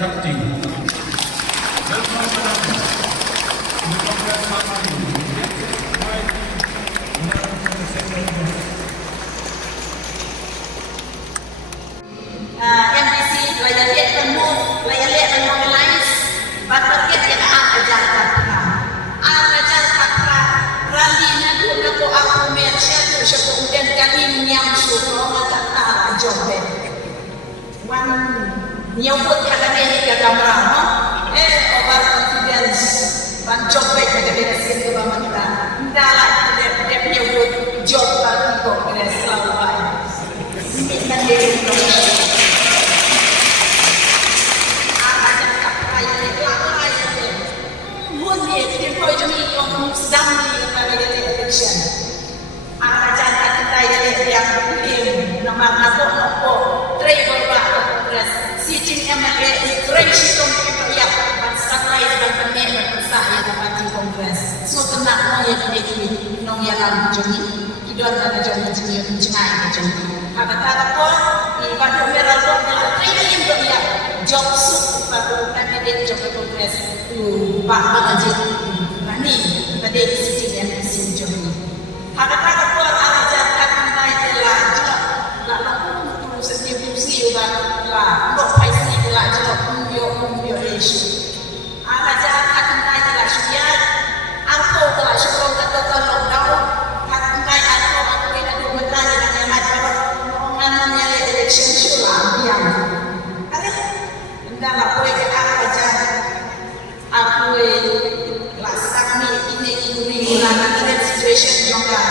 Chakti. MDC layar temu layar mobilize batarget yang ajar katra ralina dulu ko aku mention siya kemudian kami yang suruh mata jombe wan nyambut kagane ke kamera no over confidence ban jombe kagane sin ke bamanta ndala dia nyambut job party kongres selalu baik ini kan dia job sup pada kandidat job kongres Pak Majid Rani pada sisi yang sisi job ini. Kata-kata kuat ajar kata telah jelas lah lalu setiap fungsi lah lo paisi lah jelas punya isu. Ajar kata telah syariat atau telah syukur kata lockdown kata atau aku ini tu mentari dengan macam orang yang election sulam yang dalam proyek aja aku laksana ini dalam situation juga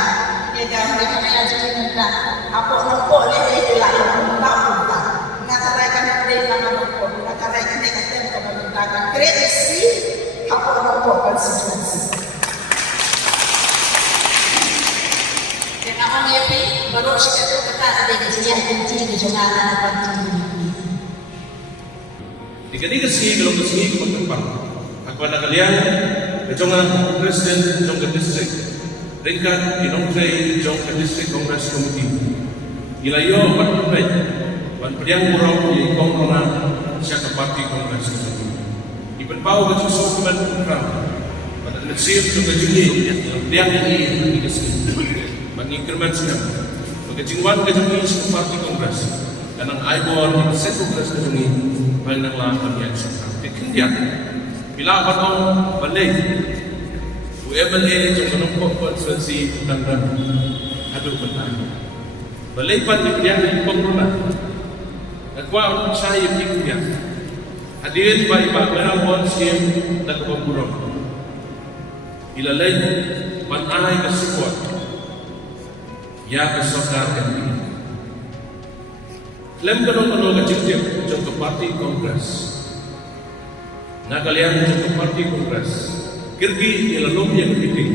ya dalam mereka yang jadi muda apa rokok leh lah tahu tak kata mereka nanti nama rokok kata mereka nanti kata menggunakan kreasi apa rokok konstitusi dan orang yang baru sikap kata ada jenis inti di jurnal apa Dikasih kalau kesini berkembang. Aku anak kalian, kejongan Presiden Jongka Distrik, ringkat di Nongkrei Jongka Distrik Kongres Komiti. Ilayo berpulai, berperiang murau di Kongrongan Syaka Parti Kongres Komiti. Iban pau baju sokuman kurang, pada nasib Jongka Juni yang ini dikasih. Mengikirman sekali, berkejingwan kejungi Syaka Parti Kongres. Dan ang aibor di Sen Kongres Kejungi Balang lahan yang seperti kendian. Bila orang balik, UMLA jom menumpuk konstitusi tentang adu benar. Balik pan di kendian pemberontak. Akuan saya di kendian. Hadir bagi bagian orang siam dan pemberontak. Bila lain pan anai kesukuan, ya kesokar yang lem kadang-kadang kecil jangka parti kongres. Nah kalian jangka parti kongres. Kirgi ilalom yang meeting.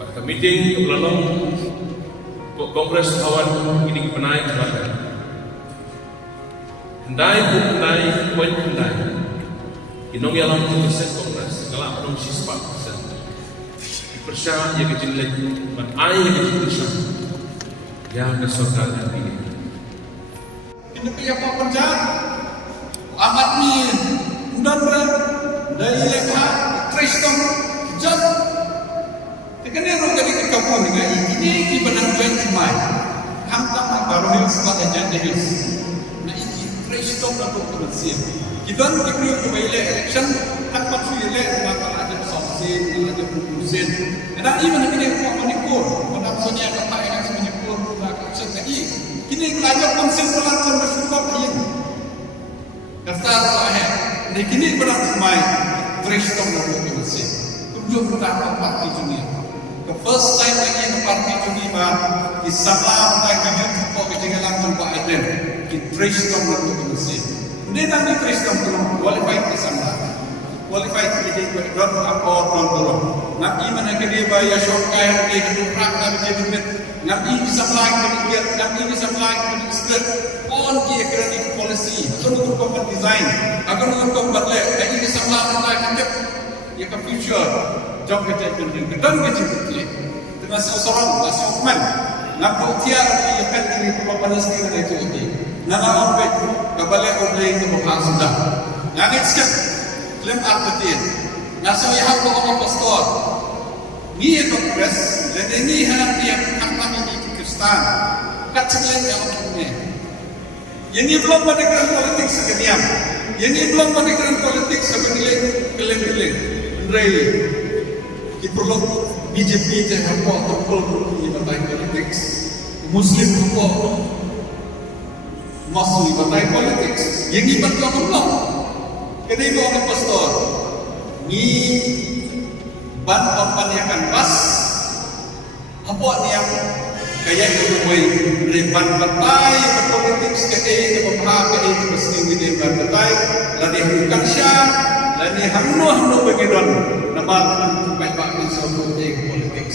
Pada meeting ilalom kongres awan ini penai kepada. Hendai pun hendai, poin hendai. Inong yalam persen kongres. Kalau adong sispa persen. Dipersah yang kecil lagi. Menai yang kecil persah. Yang kesokan yang ini. Ini pihak pekerja amat ni dan dari lekha Tristan jam tekene ro jadi kekapun dengan ini ibadah join mai hamta baru sebab agenda hills nah ini Tristan untuk bersih kita dikriu kembali election tanpa sulit dengan ada sosial ada produsen dan ini mana kita Manipur pada sonia kata yang Manipur nak sekali kini kelajak konsen pelancar bersyukur yang kata Allah ini kini berlaku main Tristan dan Bukit tujuh pertama parti dunia the first time lagi yang parti dunia di Sabah tak kejut kok ketinggalan tanpa Eden di Tristan dan Bukit ini nanti Tristan belum qualified di Sabah qualified jadi don apa don nabi mana dia bayar syurga dia ketuprak nabi jadi nabi bisa melakukan dia nabi bisa melakukan skill on dia credit policy agar untuk kompat design agar untuk kompat le nabi bisa melakukan dia ke future job kita itu dan kita dengan seorang nasional nak tiar dia kan dari kompat Palestin itu nanaompek kabalik oblay ng mga sudah. Ngangit siya, klim arkatin, nasa ihap ko mga pastor, niya kongres, dan niya ang kami ni Kristan, katsilan niya ang kami. Yang belum menegakkan politik sekalian, yang belum menegakkan politik sebenarnya Andrei, kita belum BJP jangan buat terpol di batai politik, Muslim buat masuk di batai politik, yang ibat kau belum, kena ibu orang pastor, ni ban pembanyakan bas, apa ni yang kaya kemuai reban batai politik sekali kepahak ini mesti di reban batai, lani bukan syah, lani hamno begidon, nama baik-baik di politik.